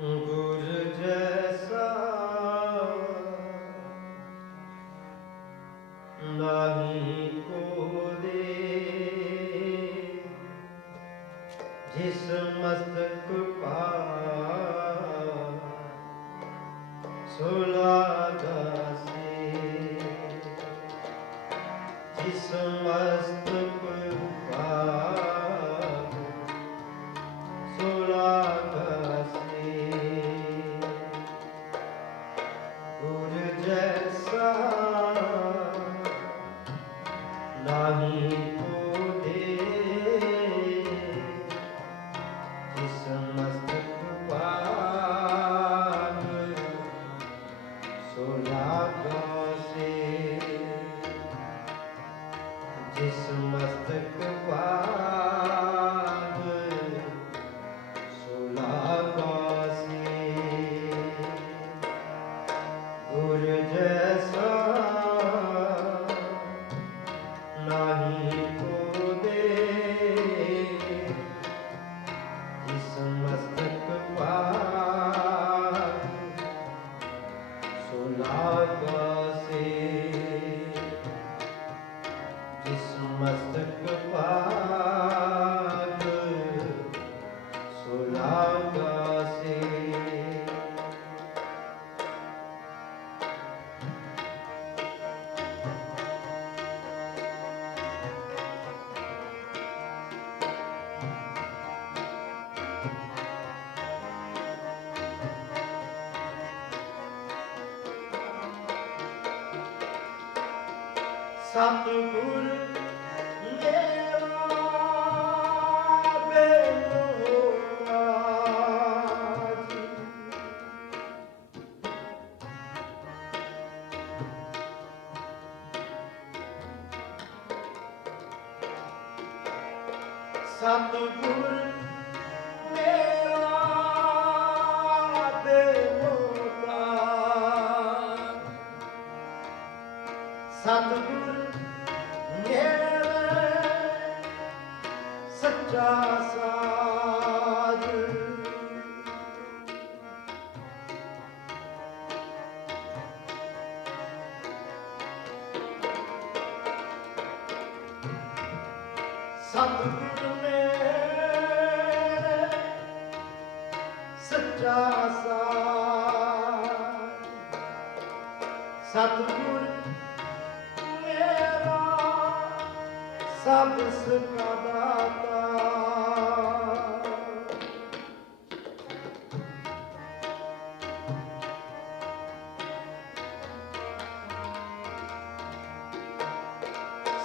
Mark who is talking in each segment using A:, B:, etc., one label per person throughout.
A: ਗੁਰ ਜੈਸਾ ਨਾਹੀ ਕੋ ਦੇ ਜਿਸ ਮਸਤਕ ਪਾਰ ਸੁਲਾਗਾ ਸੇ ਜਿਸ ਮਸਤਕ ਗੁਰ ਜੈਸਾ ਸਤਿਗੁਰ ਮੇਰਾ ਬੇਲੋਆ ਜੀ ਸਤਿਗੁਰ ਸਤਿਗੁਰ ਮੇਰੇ ਸੱਚਾ ਸਾਧ ਸਤਿਗੁਰ ਮੇਰਾ ਸਭ ਸੁਖਾ ਦਾਤਾ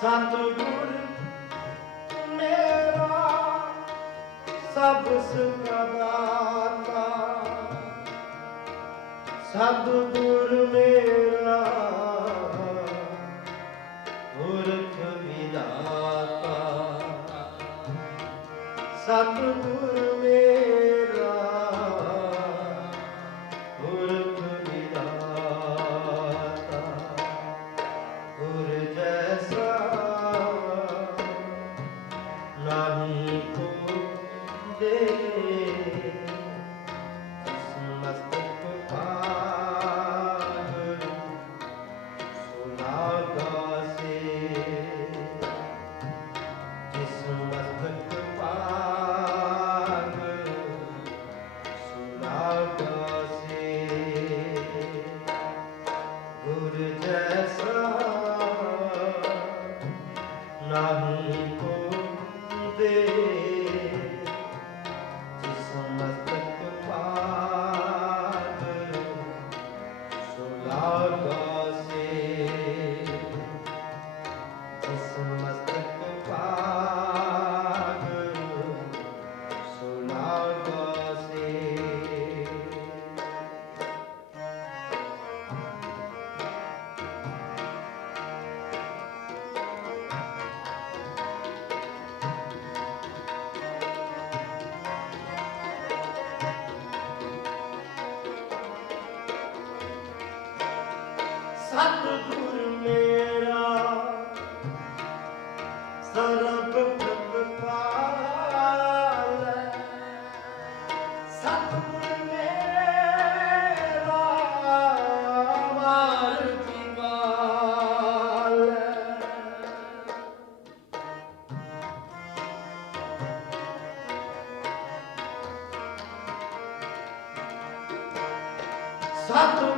A: ਸਤਿਗੁਰ ਸਭ ਸੁਖਾ ਦਾਤਾ ਸਤਿਗੁਰ ਮੇਰਾ ਪੁਰਖ ਵਿਦਾਤਾ। ਸਤਿਗੁਰ ਮੇਰਾ ਪੁਰਖ ਵਿਦਾਤਾ। ਗੁਰ ਜੈਸਾ, ਨਾਹੀ ਕੋ ਦੇ ਸਤਿਗੁਰ ਮੇਰਾ। ਸਰਬ ਪ੍ਰਭ ਪਾਲੈ ਸਤਿਗੁਰ ਮੇਰਾ ਮਾਰ ਕੀ ਗਾਲੈ ਸਤਿਗੁਰ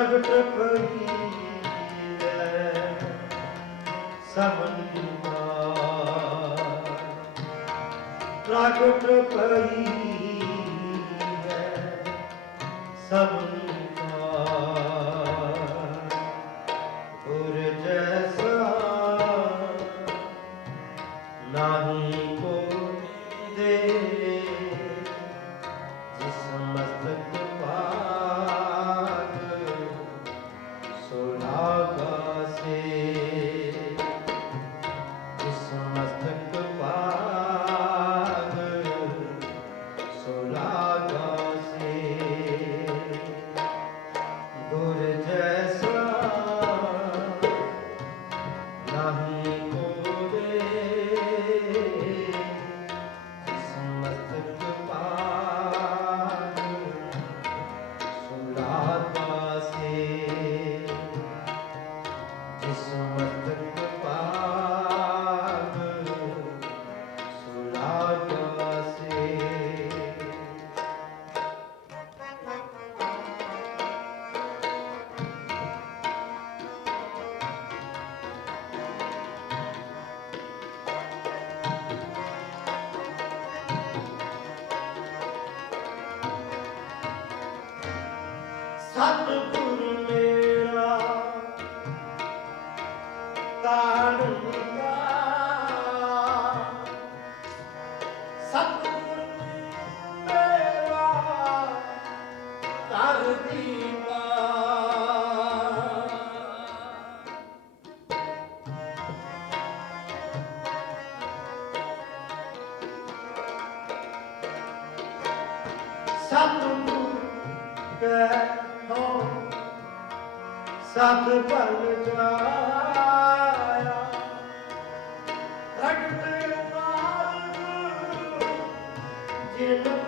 A: પ્રગટ કરી સમન્મા પ્રગટ કરી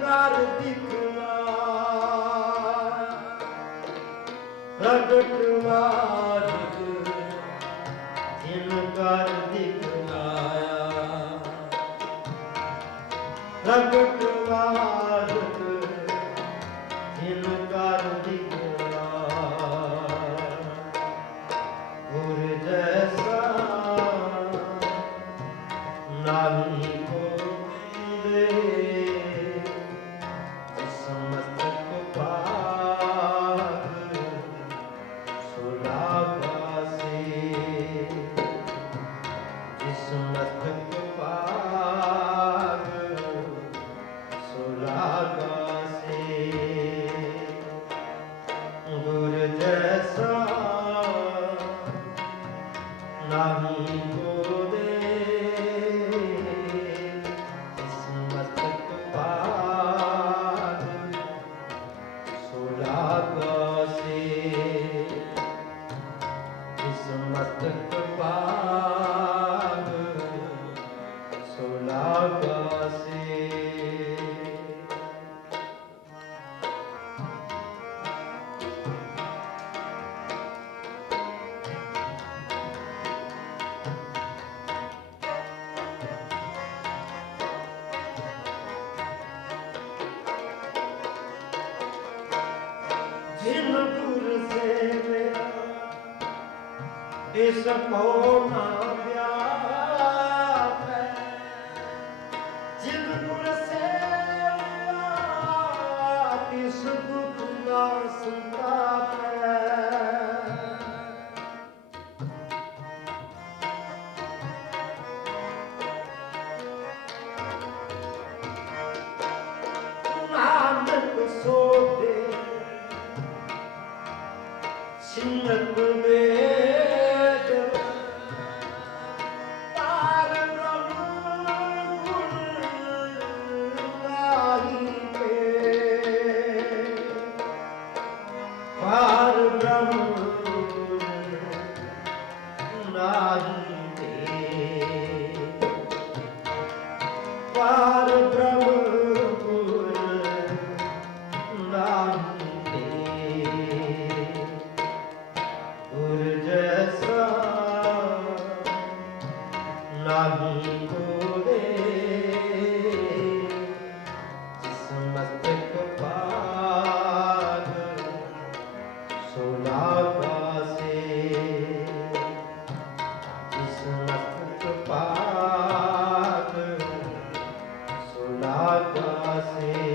A: ਕਰਦੀ disappointment. Sim.